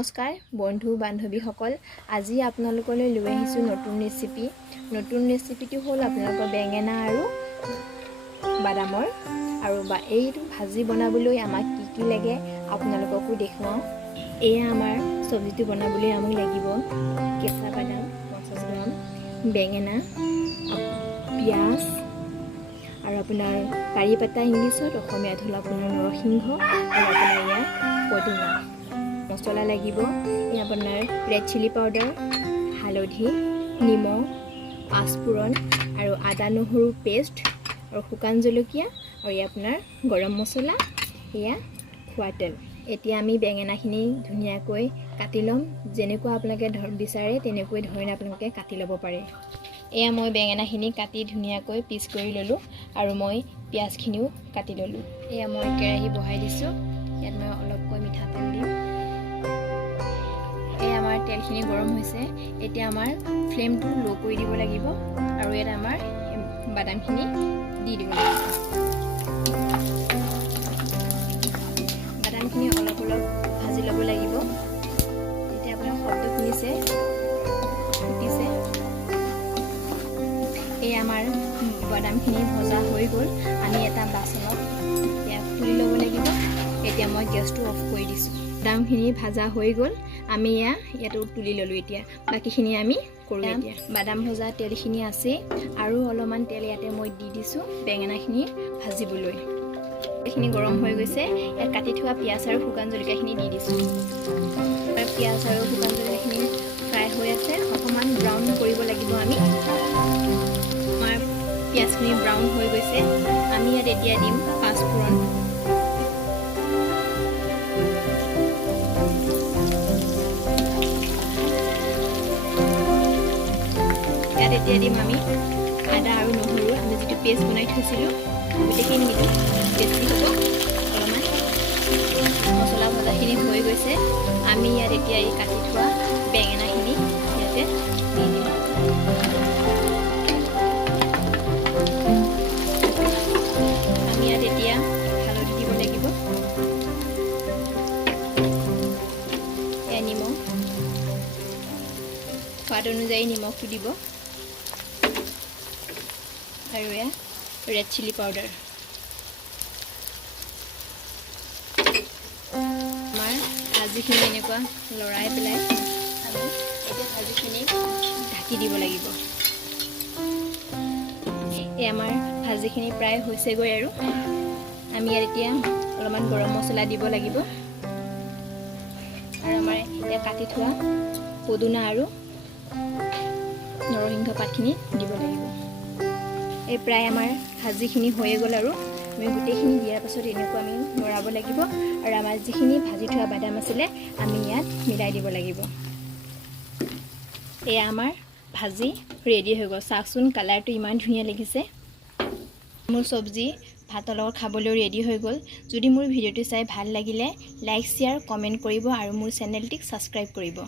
নমস্কাৰ বন্ধু বান্ধৱীসকল, আজি আপোনালোকলৈ লৈ আহিছোঁ নতুন ৰেচিপি। নতুন ৰেচিপিটো হ'ল আপোনালোকৰ বেঙেনা আৰু বাদামৰ এইটো ভাজি বনাবলৈ আমাক কি লাগে আপোনালোককো দেখুৱাওঁ। এয়া আমাৰ চব্জিটো বনাবলৈ আমাক লাগিব কেঁচা বাদাম 50 গ্ৰাম, বেঙেনা, পিঁয়াজ আৰু আপোনাৰ কাৰি পাতা ইংলিছত, অসমীয়াত হ'ল আপোনাৰ নৰসিংহ আৰু আপোনাৰ ইয়াৰ পদিনা। মছলা লাগিব এই আপোনাৰ ৰেড চিলি পাউডাৰ, হালধি, নিমখ, পাঁচফোৰণ আৰু আদা নহৰু পেষ্ট আৰু শুকান জলকীয়া আৰু এই আপোনাৰ গৰম মছলা, এয়া খোৱা তেল। এতিয়া আমি বেঙেনাখিনি ধুনীয়াকৈ কাটি ল'ম। যেনেকুৱা আপোনালোকে বিচাৰে তেনেকৈ ধৰণে আপোনালোকে কাটি ল'ব পাৰে। এয়া মই বেঙেনাখিনি কাটি ধুনীয়াকৈ পিচ কৰি ল'লোঁ আৰু মই পিঁয়াজখিনিও কাটি ল'লোঁ। এয়া মই কেৰাহী বহাই দিছোঁ। ইয়াত মই অলপকৈ মিঠাতেল দিম। আমাৰ তেলখিনি গৰম হৈছে। এতিয়া আমাৰ ফ্লেমটো ল' কৰি দিব লাগিব আৰু ইয়াত আমাৰ বাদামখিনি দি দিব লাগিব। বাদামখিনি অলপ ভাজি ল'ব লাগিব। এতিয়া আপোনাৰ শব্দ শুনিছে, ফুটিছে। এই আমাৰ বাদামখিনি ভজা হৈ গ'ল। আমি এটা বাচনত এতিয়া তুলি ল'ব লাগিব। এতিয়া মই গেছটো অফ কৰি দিছোঁ। বাদামখিনি ভাজা হৈ গ'ল। আমি ইয়াতো তুলি ল'লোঁ। এতিয়া বাকীখিনি আমি কৰোঁ। এতিয়া বাদাম ভজা তেলখিনি আছে আৰু অলপমান তেল ইয়াতে মই দি দিছোঁ বেঙেনাখিনি ভাজিবলৈ। এইখিনি গৰম হৈ গৈছে। ইয়াত কাটি থোৱা পিঁয়াজ আৰু শুকান জলকীয়াখিনি দি দিছোঁ। পিঁয়াজ আৰু শুকান জলকীয়াখিনি ফ্ৰাই হৈ আছে। অকণমান ব্ৰাউন কৰিব লাগিব আমি। আমাৰ পিঁয়াজখিনি ব্ৰাউন হৈ গৈছে। আমি ইয়াত এতিয়া দিম পাঁচফোৰণ। এতিয়া দিম আমি আদা আৰু নহৰু, আমি যিটো পেষ্ট বনাই থৈছিলোঁ গোটেইখিনি দিম। বেছি হ'ব অলপমান। মছলা ভজাখিনি হৈ গৈছে। আমি ইয়াত এতিয়া এই কাটি থোৱা বেঙেনাখিনি ইয়াতে দি দিম। আমি ইয়াত এতিয়া হালধি দিব লাগিব, নিমখ, সোৱাদ অনুযায়ী নিমখটো দিব আৰু এয়া ৰেড চিলি পাউডাৰ। আমাৰ ভাজিখিনি এনেকুৱা লৰাই পেলাই আমি এতিয়া ভাজিখিনি ঢাকি দিব লাগিব। এই আমাৰ ভাজিখিনি প্ৰায় হৈছেগৈ আৰু আমি ইয়াত এতিয়া অলপমান গৰম মছলা দিব লাগিব আৰু আমাৰ এতিয়া কাটি থোৱা পদিনা আৰু নৰসিংহ পাতখিনি দিব লাগিব। এই প্ৰায় আমাৰ ভাজিখিনি হৈয়ে গ'ল আৰু আমি গোটেইখিনি দিয়াৰ পাছত এনেকুৱা আমি লৰাব লাগিব আৰু আমাৰ যিখিনি ভাজি থোৱা বাদাম আছিলে আমি ইয়াত মিলাই দিব লাগিব। এয়া আমাৰ ভাজি ৰেডি হৈ গ'ল। চাওকচোন, কালাৰটো ইমান ধুনীয়া লাগিছে। মোৰ চব্জি ভাতৰ লগত খাবলৈ ৰেডি হৈ গ'ল। যদি মোৰ ভিডিঅ'টো চাই ভাল লাগিলে লাইক, শ্বেয়াৰ, কমেণ্ট কৰিব আৰু মোৰ চেনেলটিক ছাবস্ক্ৰাইব কৰিব।